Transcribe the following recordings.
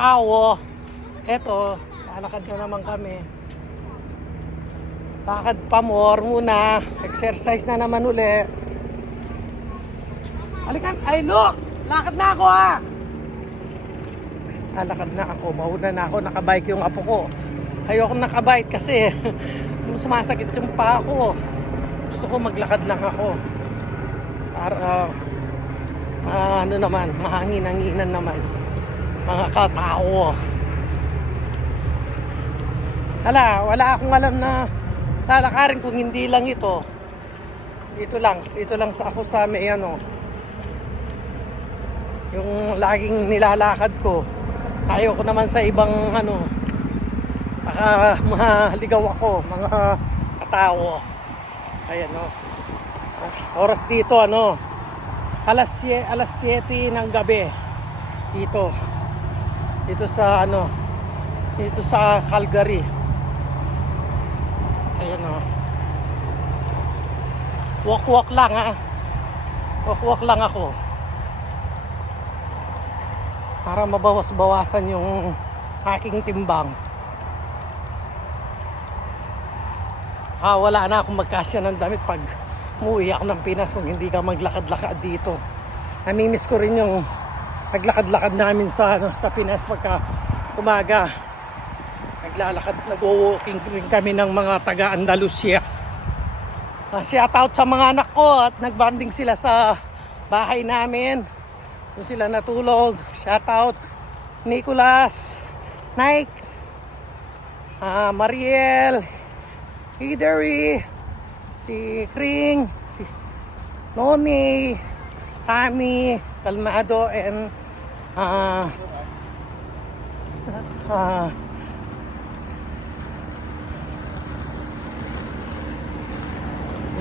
tao. Eto, lalakad na naman kami. Lakad pa more muna. Exercise na naman uli. Halikan, ay look! Lakad na ako ha! Lalakad na ako, mauna na ako, nakabike yung apo ko. Ayoko nakabike kasi sumasakit yung paa ko. Gusto ko maglakad lang ako. Para ano naman, mahangin-hanginan naman. Mga katao. Wala akong alam na lalakarin kung hindi lang ito. Dito lang sa ako sa may ano. Yung laging nilalakad ko. Ayoko naman sa ibang ano. Baka mahaligaw ako, mga katao. Ayan o. Oras dito ano. Alas 7 ng gabi. Dito sa ano. Dito sa Calgary. Ayan o. Walk lang ha. Walk lang ako. Para mabawas-bawasan yung aking timbang. Wala na akong magkasya ng damit pag umuwi ako ng Pinas kung hindi ka maglakad-lakad dito. Namimiss ko rin yung naglakad-lakad namin sa Pinas pagka umaga. Naglalakad, nag-walking rin kami ng mga taga-Andalusia. Shout out sa mga anak ko at nagbanding sila sa bahay namin. Kung sila natulog, shout out Nicholas, Nike, Mariel, Hidary, si Kring, si Noni, Tami, Calmado, and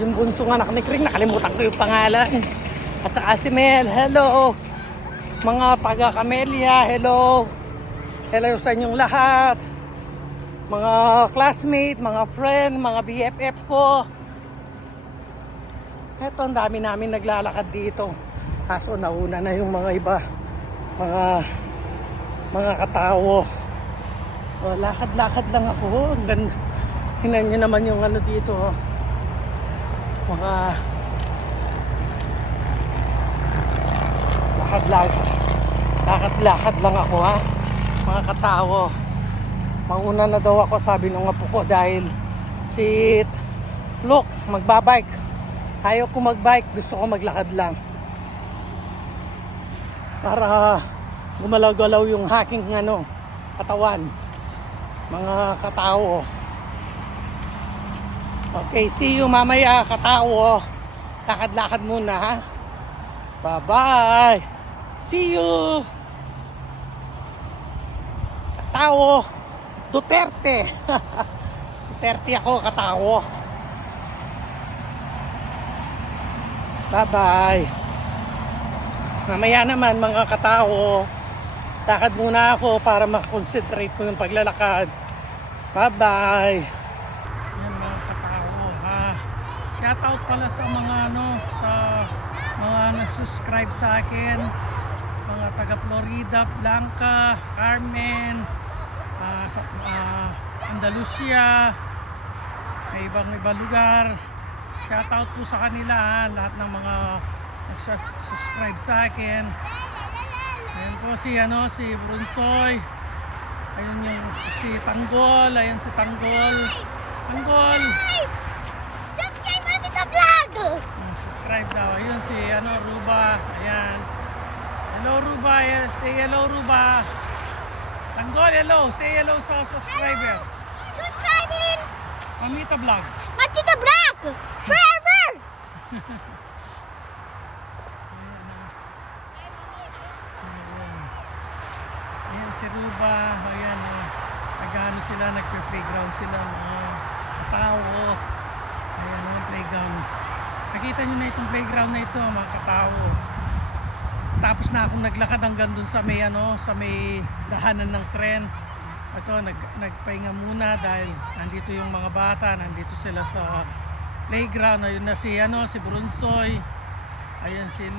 yung bunsong anak ni Kring, nakalimutan ko yung pangalan. At saka si Mel, hello. Mga taga-Camellia, hello. Hello sa inyong lahat. Mga classmate, mga friend, mga BFF ko. Eto, ang dami namin naglalakad dito. Kaso nauna na yung mga iba. Mga katao. Lakad-lakad lang ako. Hinan nyo naman yung ano dito. Mga lakad lang ako ha. Mga katao. Mauna na daw ako, sabi ng apo ko, dahil look, magbabike. Ayaw ko magbike, gusto ko maglakad lang. Para gumalaw-galaw yung aking katawan. Mga katao. Okay, see you mamaya, katao. Lakad-lakad muna ha. Bye-bye. See you. Katao. Duterte. Duterte ako, katao. Bye-bye. Mamaya naman mga katao. Lakad muna ako para makonsentrate ko yung paglalakad. Bye-bye. Yan mga katao ha. Shoutout pala sa mga sa mga nag-subscribe sa akin. Mga taga Florida, Blanca, Carmen, Andalusia, may ibang lugar. Shoutout po sa kanila lahat ng mga nag-subscribe sa akin. Ayan po si Brunsoy. Ayun yung si Tanggol, ayan si Tanggol. Tanggol. Subscribe kami sa vlog. Subscribe daw. Ayun si Ruba. Ayan. Hello Ruba, say hello Ruba. Tanggol, hello, say hello sa subscriber. Subscribing. Mamita Vlog. Mamita Vlog. Forever. Ayan si Ruba. Ayan, nag-ano sila, nagpe-playground sila, mga tao. Ayan ang playground. Nakita nyo na itong playground na ito, mga katao. Tapos na akong naglakad hanggang dun sa may sa may dahanan ng tren. Ito, nagpahinga muna dahil nandito yung mga bata, nandito sila sa playground. Ayun na si Brunsoy. Ayun si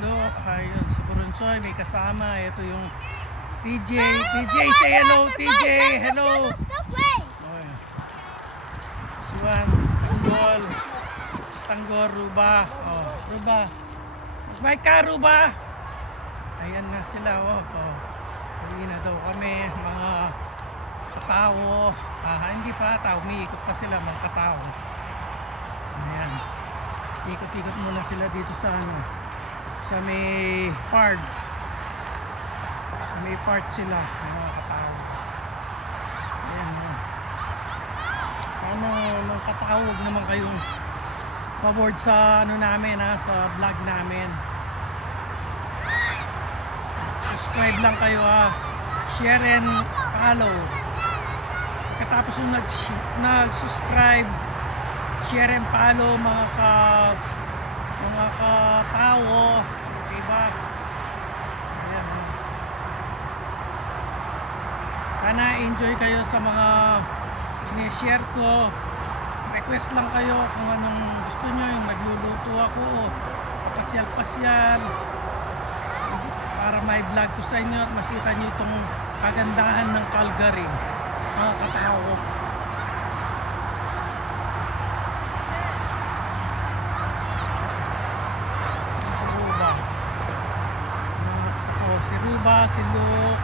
Brunsoy, may kasama. Ito yung TJ, TJ, say hello, TJ, hello. Stop playing. Oh, Swan, Tanggol, Tanggol, Ruba. Oh, Ruba. Magbay ka, Ruba. Ayan na sila, oh. Uwi na daw kami, mga katao. Hindi pa tao, umiikot pa sila, mga katao. Ayan. Ikot-ikot muna sila dito sa sa may park. Sa may park sila, may mga katao. Ayan, oh. Sana mga katawag naman kayong pa-board sa namin sa vlog namin. Subscribe lang kayo share and follow. Pagkatapos yung nag-subscribe, share and follow mga katao, diba? Ayan. Sana enjoy kayo sa mga sinishare ko. Request lang kayo kung anong gusto nyo, yung nagluluto ako, papasyal-pasyal, para may vlog ko sa inyo at makita nyo itong kagandahan ng Calgary, mga katao. Si Ruba, si Ruba, si Luke,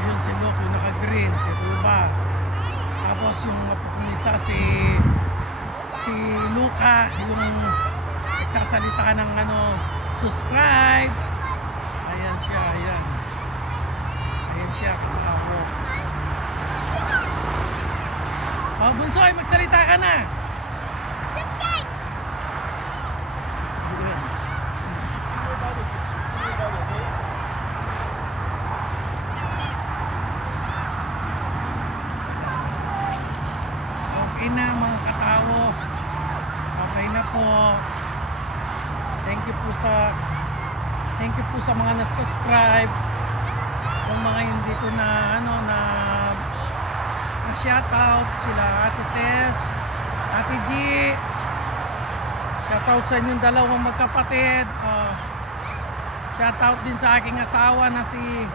yun si Luke, yung naka-green, si Ruba. Tapos yung mapupunisa si Luca, yung nagsasalita ng subscribe. Ayan siya, ayan. Ayan siya, katao. Oh, Bunsoy, magsalita ka na. Subscribe. Ayan. Okay na mga katao. Okay na po. Thank you po sa mga na-subscribe. Kung mga hindi ko na shoutout sila Ate Tess, Ate G. Shoutout sa inyong dalawang magkapatid. Shoutout din sa aking asawa na si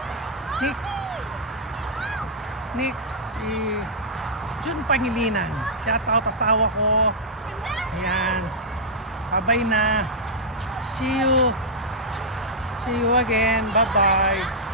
Nick, si Jun Pangilinan. Shoutout asawa ko. Ayan. Bye-bye na. See you again. Bye-bye.